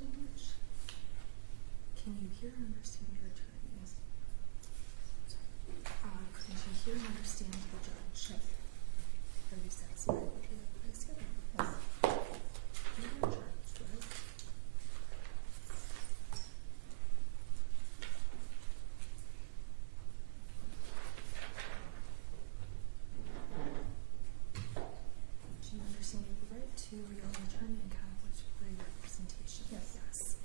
change. Can you hear and understand your attorney? Yes. Can you hear and understand the judge? Yes. Are you satisfied with the advice given? Yes. You're in charge, right? Do you understand you have the right to your own attorney and conflict free representation? Yes. Yes.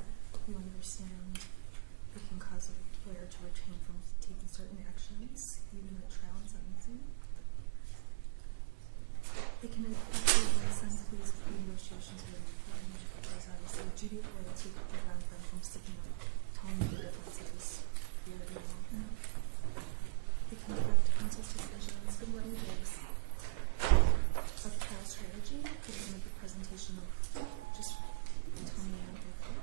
You understand it can cause a lawyer to retain from taking certain actions, even at trial and sentencing. It can affect your license, pleas, plea negotiations, or anything. There's obviously duty of loyalty to prevent them from sticking out, telling you the differences. You already know. It can affect counsel's decisions. Good morning, James. Of trial strategy, could limit the presentation of just tell me what they think.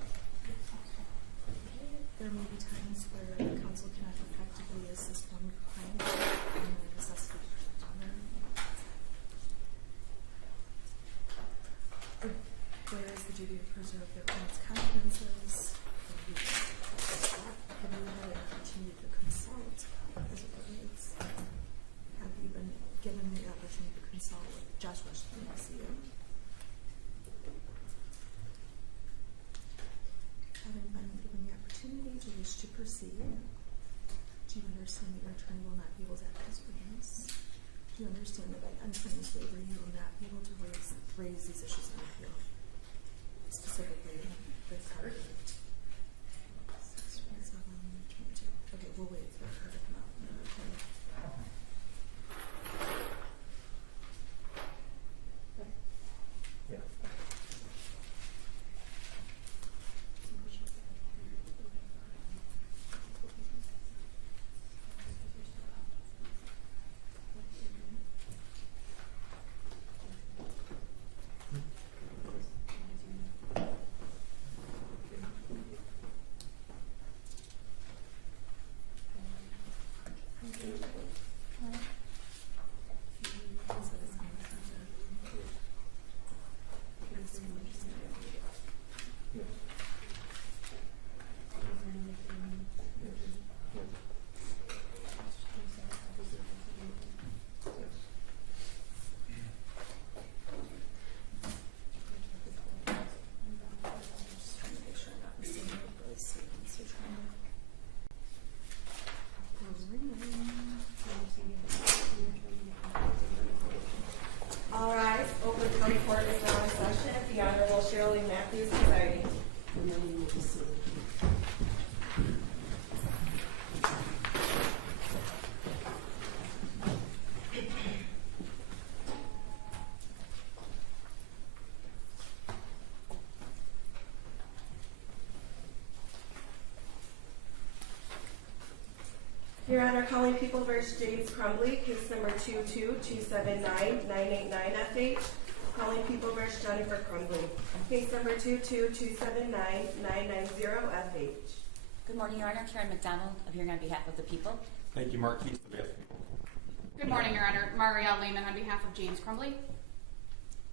There may be times where counsel cannot effectively assist one client and the necessity to protect another. Where is the duty to preserve their client's confidences? Have you had an opportunity to consult as it relates? Have you been given the opportunity to consult with Josh Washington, ICU? Having been given the opportunity to wish to proceed, do you understand that your attorney will not be able to act as witness? Do you understand that by entering this waiver, you will not be able to raise these issues in appeal? Specifically, the card. 6:27:22. Okay, we'll wait for her to come out. Yeah. All rise. Oakland County Court is now in session. The Honorable Shirley Matthews presiding. Your Honor, calling People v. James Crumbley, case number 22279-989FH. Calling People v. Jennifer Crumbley, case number 22279-990FH. Good morning, Your Honor. Karen McDonald, appearing on behalf of the people. Thank you, Mark Keith, on behalf of the people. Good morning, Your Honor. Marielle Lehman on behalf of James Crumbley.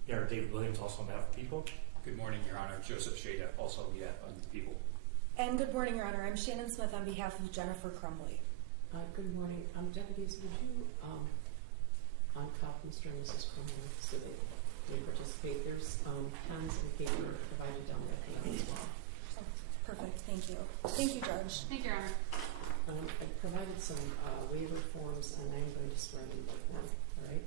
Your Honor, David Williams, also on behalf of the people. Good morning, Your Honor. Joseph Shada, also on behalf of the people. And good morning, Your Honor. I'm Shannon Smith on behalf of Jennifer Crumbley. Good morning. Deputies, would you uncuff Mr. and Mrs. Crumbley so they participate? There's pens and paper provided down there for them as well. Perfect. Thank you. Thank you, Judge. Thank you, Your Honor. I provided some waiver forms, and I'm going to swear them both now. All right?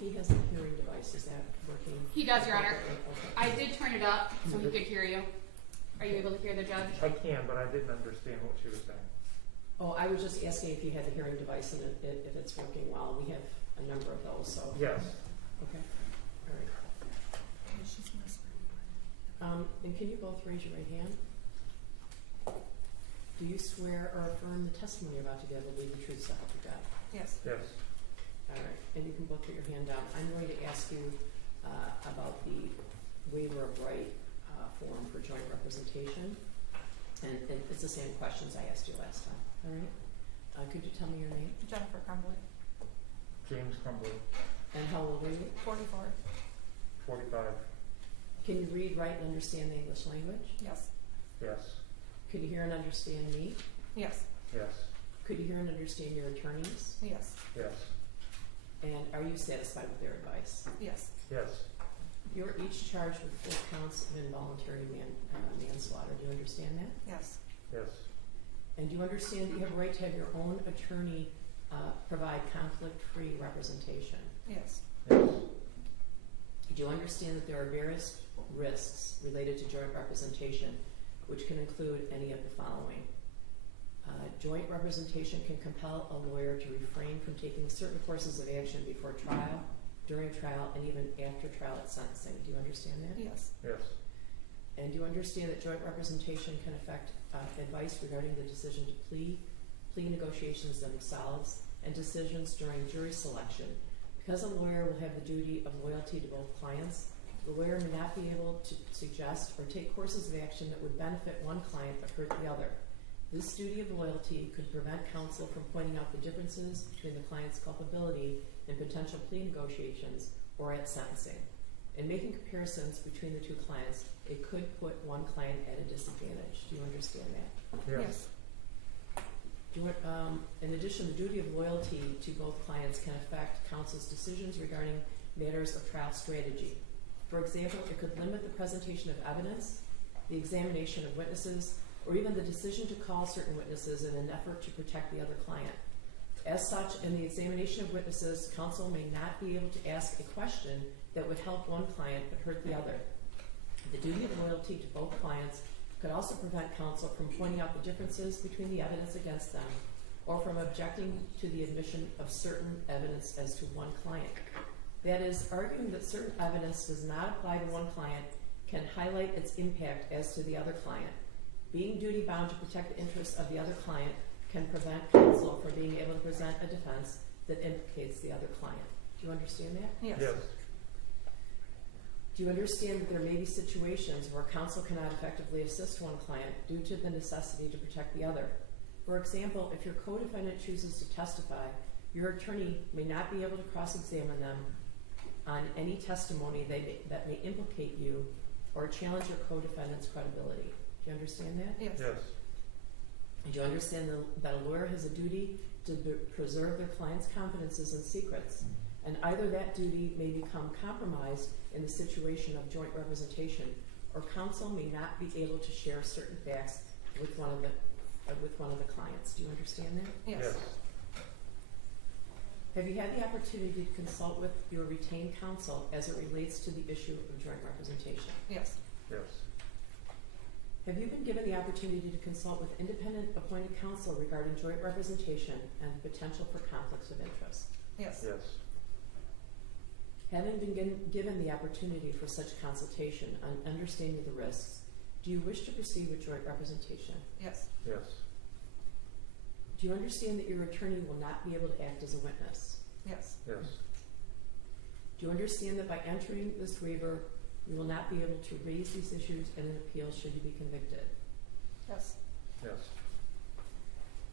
He has a hearing device. Is that working? He does, Your Honor. Okay. I did turn it up so he could hear you. Are you able to hear the judge? I can, but I didn't understand what she was saying. Oh, I was just asking if you had the hearing device and if it's working well. We have a number of those, so. Yes. Okay. All right. She's going to swear you And can you both raise your right hand? Do you swear or affirm the testimony you're about to give will be the truth, so help you God? Yes. Yes. All right. And you can both put your hand down. I'm going to ask you about the waiver of right form for joint representation. And it's the same questions I asked you last time. All right. Could you tell me your name? Jennifer Crumbley. James Crumbley. And how old are you? 44. 45. Can you read, write, and understand the English language? Yes. Yes. Could you hear and understand me? Yes. Yes. Could you hear and understand your attorneys? Yes. Yes. And are you satisfied with their advice? Yes. Yes. You're each charged with 4 counts of involuntary manslaughter. Do you understand that? Yes. Yes. And do you understand that you have a right to have your own attorney provide conflict-free representation? Yes. Yes. Do you understand that there are various risks related to joint representation, which can include any of the following? Joint representation can compel a lawyer to refrain from taking certain courses of action before trial, during trial, and even after trial at sentencing. Do you understand that? Yes. Yes. And do you understand that joint representation can affect advice regarding the decision to plea negotiations themselves, and decisions during jury selection? Because a lawyer will have the duty of loyalty to both clients, the lawyer may not be able to suggest or take courses of action that would benefit one client but hurt the other. This duty of loyalty could prevent counsel from pointing out the differences between the client's culpability in potential plea negotiations or at sentencing. In making comparisons between the 2 clients, it could put one client at a disadvantage. Do you understand that? Yes. In addition, the duty of loyalty to both clients can affect counsel's decisions regarding matters of trial strategy. For example, it could limit the presentation of evidence, the examination of witnesses, or even the decision to call certain witnesses in an effort to protect the other client. As such, in the examination of witnesses, counsel may not be able to ask a question that would help one client but hurt the other. The duty of loyalty to both clients could also prevent counsel from pointing out the differences between the evidence against them or from objecting to the admission of certain evidence as to one client. That is, arguing that certain evidence does not apply to one client can highlight its impact as to the other client. Being duty-bound to protect the interests of the other client can prevent counsel from being able to present a defense that implicates the other client. Do you understand that? Yes. Yes. Do you understand that there may be situations where counsel cannot effectively assist one client due to the necessity to protect the other? For example, if your co-defendant chooses to testify, your attorney may not be able to cross-examine them on any testimony that may implicate you or challenge your co-defendant's credibility. Do you understand that? Yes. Yes. Do you understand that a lawyer has a duty to preserve their client's confidences and secrets, and either that duty may become compromised in the situation of joint representation, or counsel may not be able to share certain facts with one of the clients? Do you understand that? Yes. Yes. Have you had the opportunity to consult with your retained counsel as it relates to the issue of joint representation? Yes. Yes. Have you been given the opportunity to consult with independent appointed counsel regarding joint representation and the potential for conflicts of interest? Yes. Yes. Having been given the opportunity for such consultation on understanding the risks, do you wish to proceed with joint representation? Yes. Yes. Do you understand that your attorney will not be able to act as a witness? Yes. Yes. Do you understand that by entering this waiver, you will not be able to raise these issues in an appeal should you be convicted? Yes. Yes.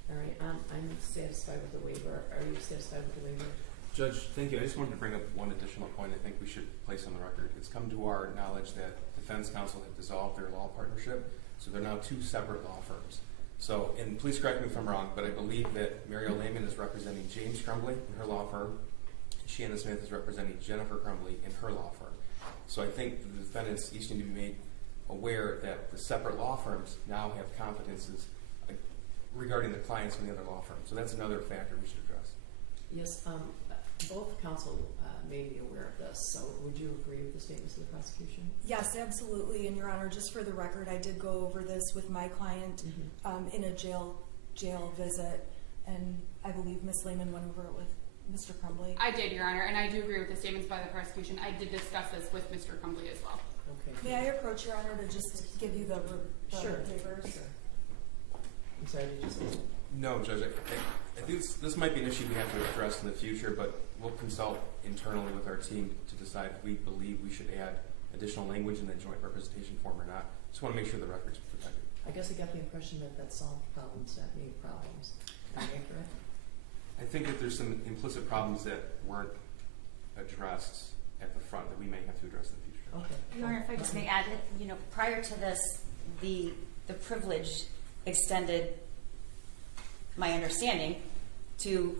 All right, I'm satisfied with the waiver. Are you satisfied with the waiver? Judge, thank you. I just wanted to bring up one additional point I think we should place on the record. It's come to our knowledge that defense counsel have dissolved their law partnership, so they're now 2 separate law firms. So, and please correct me if I'm wrong, but I believe that Mariel Lehman is representing James Crumbley in her law firm, and Shannon Smith is representing Jennifer Crumbley in her law firm. So I think the defendants each need to be made aware that the separate law firms now have confidences regarding the clients in the other law firm. So that's another factor we should address. Yes, both counsel made me aware of this, so would you agree with the statements of the prosecution? Yes, absolutely. And Your Honor, just for the record, I did go over this with my client in a jail visit, and I believe Ms. Lehman went over it with Mr. Crumbley. I did, Your Honor, and I do agree with the statements by the prosecution. I did discuss this with Mr. Crumbley as well. Okay. May I approach, Your Honor, to just give you the Sure. waivers? Sure. I'm sorry, did you say? No, Judge, I think this might be an issue we have to address in the future, but we'll consult internally with our team to decide if we believe we should add additional language in the joint representation form or not. Just want to make sure the record's protected. I guess I got the impression that solved problems, that made problems. Am I correct? I think that there's some implicit problems that weren't addressed at the front that we may have to address in the future. Okay. Your Honor, if I just may add, prior to this, the privilege extended, my understanding,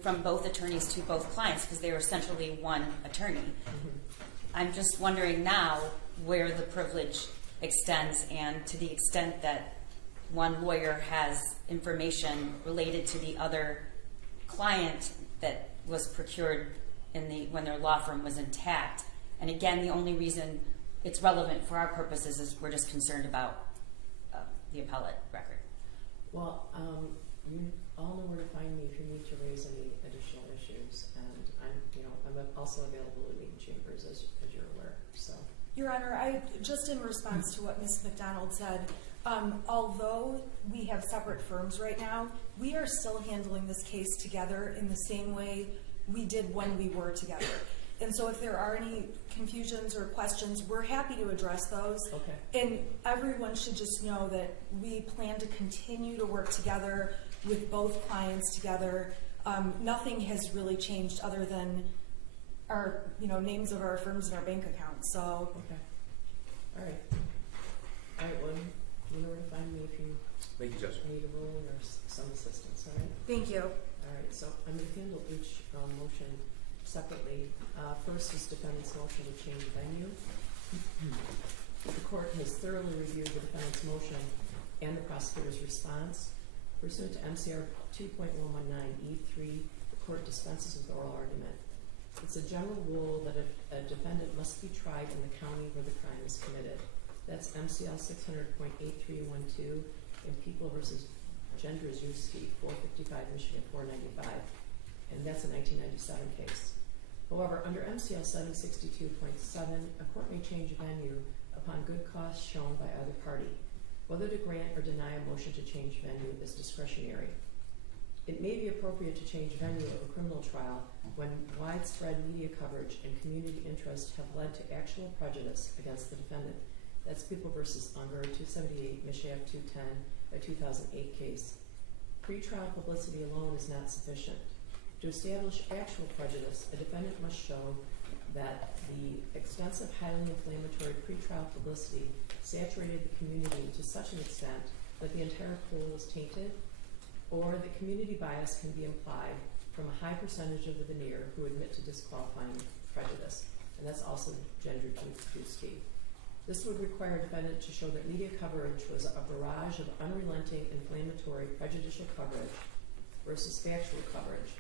from both attorneys to both clients because they were essentially one attorney. I'm just wondering now where the privilege extends and to the extent that one lawyer has information related to the other client that was procured when their law firm was intact. And again, the only reason it's relevant for our purposes is we're just concerned about the appellate record. Well, you all know where to find me if you need to raise any additional issues, and I'm also available at Legal Chambers as you're aware. So, Your Honor, just in response to what Ms. McDonald said, although we have separate firms right now, we are still handling this case together in the same way we did when we were together. And so if there are any confusions or questions, we're happy to address those. okay. And everyone should just know that we plan to continue to work together with both clients together. Nothing has really changed other than our, names of our firms and our bank accounts. So, Okay. All right. Well, you know where to find me if you Thank you, Judge. need a ruling or some assistance. All right. thank you. All right. So I'm going to handle each motion separately. First is defendant's motion to change venue. The court has thoroughly reviewed the defendant's motion and the prosecutor's response. Pursuant to MCR 2.119E3, the court dispenses with oral argument. It's a general rule that a defendant must be tried in the county where the crime is committed. That's MCL 600.8312 in People v. Jędrzejewski, 455 Michigan 495. And that's a 1997 case. However, under MCL 762.7, a court may change venue upon good cause shown by either party. Whether to grant or deny a motion to change venue is discretionary. It may be appropriate to change venue of a criminal trial when widespread media coverage and community interest have led to actual prejudice against the defendant. That's People v. Unger, 278, Mishav 210, a 2008 case. Pre-trial publicity alone is not sufficient. To establish actual prejudice, a defendant must show that the extensive, highly inflammatory pretrial publicity saturated the community to such an extent that the entire pool was tainted, or that community bias can be implied from a high percentage of the veneer who admit to disqualifying prejudice. And that's also Jędrzejewski. This would require a defendant to show that media coverage was a barrage of unrelenting, inflammatory, prejudicial coverage versus factual coverage,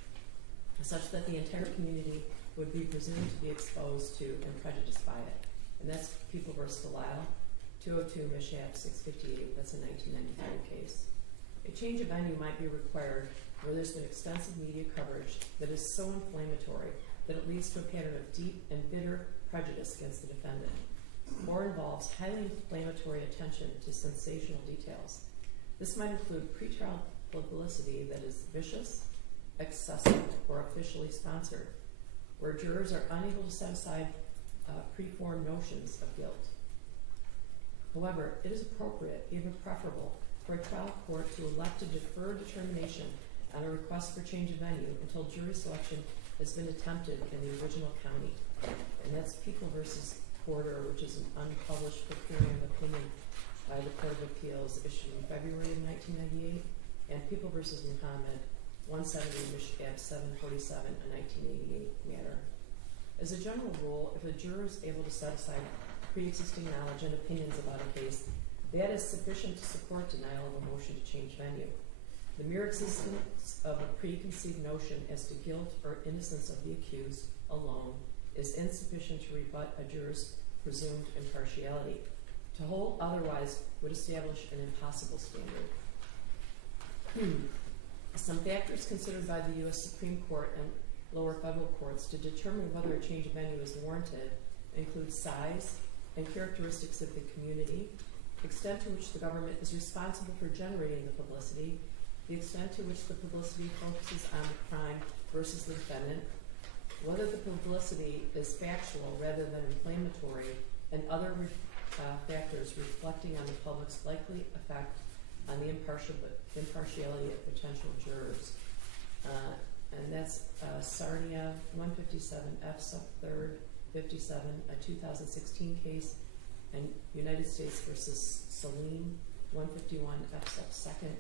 such that the entire community would be presumed to be exposed to and prejudiced by it. And that's People v. Delisle, 202 Mishav 658, that's a 1993 case. A change of venue might be required where there's been extensive media coverage that is so inflammatory that it leads to a pattern of deep and bitter prejudice against the defendant, or involves highly inflammatory attention to sensational details. This might include pretrial publicity that is vicious, excessive, or officially sponsored, where jurors are unable to set aside preformed notions of guilt. However, it is appropriate, even preferable, for a trial court to elect to defer determination on a request for change of venue until jury selection has been attempted in the original county. And that's People v. Porter, which is an unpublished per curiam opinion by the Court of Appeals issued in February of 1998, and People v. Muhammad, 170 Michigan 747, a 1988 matter. As a general rule, if a juror is able to set aside pre-existing knowledge and opinions about a case, that is sufficient to support denial of a motion to change venue. The mere existence of a preconceived notion as to guilt or innocence of the accused alone is insufficient to rebut a juror's presumed impartiality. To hold otherwise would establish an impossible standard. Some factors considered by the U.S. Supreme Court and lower federal courts to determine whether a change of venue is warranted include size and characteristics of the community, extent to which the government is responsible for generating the publicity, the extent to which the publicity focuses on the crime versus the defendant, whether the publicity is factual rather than inflammatory, and other factors reflecting on the public's likely effect on the impartiality of potential jurors. And that's Sarnia 157 F sub 3rd 57, a 2016 case, and United States versus Salim, 151 F sub 2nd,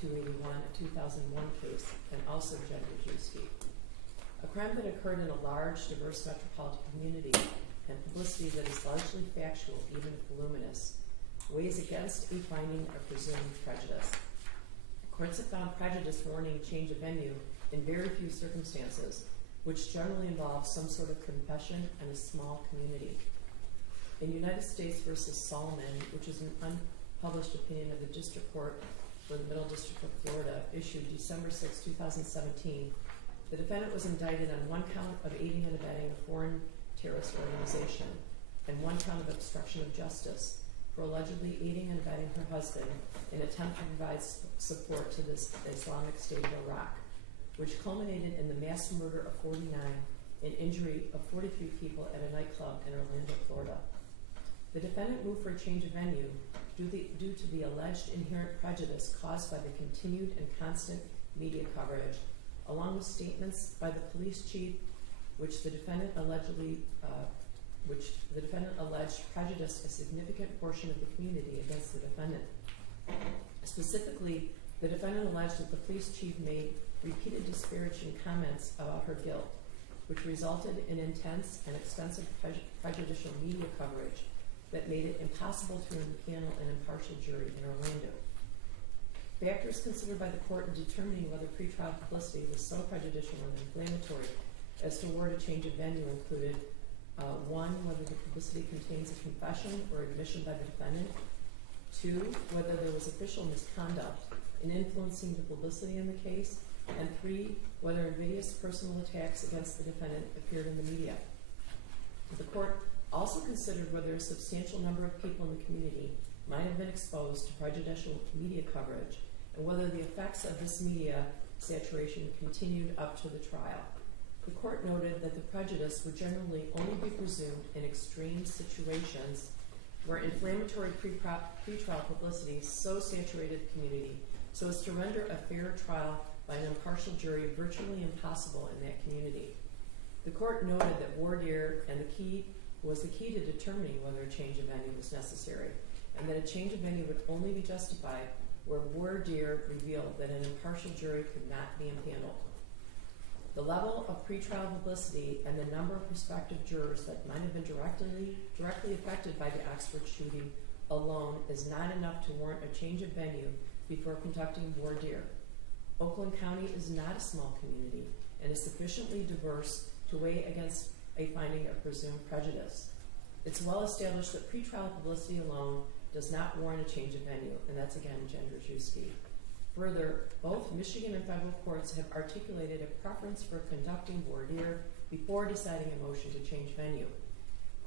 281, a 2001 case, and also Jen Rajewski. A crime that occurred in a large, diverse metropolitan community and publicity that is largely factual, even voluminous, weighs against a finding of presumed prejudice. Courts have found prejudice warranting change of venue in very few circumstances, which generally involves some sort of confession and a small community. In United States versus Solomon, which is an unpublished opinion of the District Court for the Middle District of Florida, issued December 6, 2017, the defendant was indicted on one count of aiding and abetting a foreign terrorist organization and one count of obstruction of justice for allegedly aiding and abetting her husband in an attempt to provide support to this Islamic State of Iraq, which culminated in the mass murder of 49 and injury of 43 people at a nightclub in Orlando, Florida. The defendant moved for a change of venue due to the alleged inherent prejudice caused by the continued and constant media coverage, along with statements by the police chief, which the defendant alleged prejudiced a significant portion of the community against the defendant. Specifically, the defendant alleged that the police chief made repeated disparaging comments about her guilt, which resulted in intense and extensive prejudicial media coverage that made it impossible to impanel an impartial jury in Orlando. Factors considered by the court in determining whether pretrial publicity was so prejudicial and inflammatory as to warrant a change of venue included 1, whether the publicity contains a confession or admission by the defendant, 2, whether there was official misconduct in influencing the publicity in the case, and 3, whether invidious personal attacks against the defendant appeared in the media. The court also considered whether a substantial number of people in the community might have been exposed to prejudicial media coverage and whether the effects of this media saturation continued up to the trial. The court noted that the prejudice would generally only be presumed in extreme situations where inflammatory pretrial publicity so saturated the community so as to render a fair trial by an impartial jury virtually impossible in that community. The court noted that voir dire was the key to determining whether a change of venue was necessary, and that a change of venue would only be justified where voir dire revealed that an impartial jury could not be impaneled. The level of pretrial publicity and the number of prospective jurors that might have been directly affected by the Oxford shooting alone is not enough to warrant a change of venue before conducting voir dire. Oakland County is not a small community and is sufficiently diverse to weigh against a finding of presumed prejudice. It's well established that pretrial publicity alone does not warrant a change of venue, and that's again Jen Rajewski. Further, both Michigan and federal courts have articulated a preference for conducting voir dire before deciding a motion to change venue.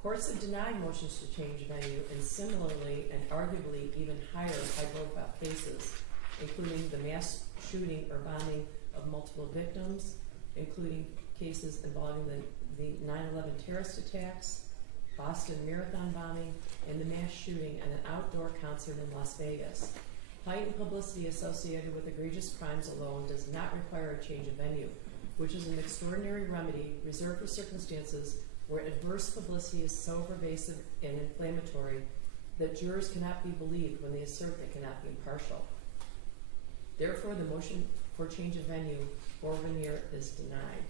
Courts have denied motions to change venue in similarly and arguably even higher high-profile cases, including the mass shooting or bombing of multiple victims, including cases involving the 9/11 terrorist attacks, Boston Marathon bombing, and the mass shooting at an outdoor concert in Las Vegas. Heightened publicity associated with egregious crimes alone does not require a change of venue, which is an extraordinary remedy reserved for circumstances where adverse publicity is so pervasive and inflammatory that jurors cannot be believed when they assert they cannot be impartial. Therefore, the motion for change of venue or veneer is denied.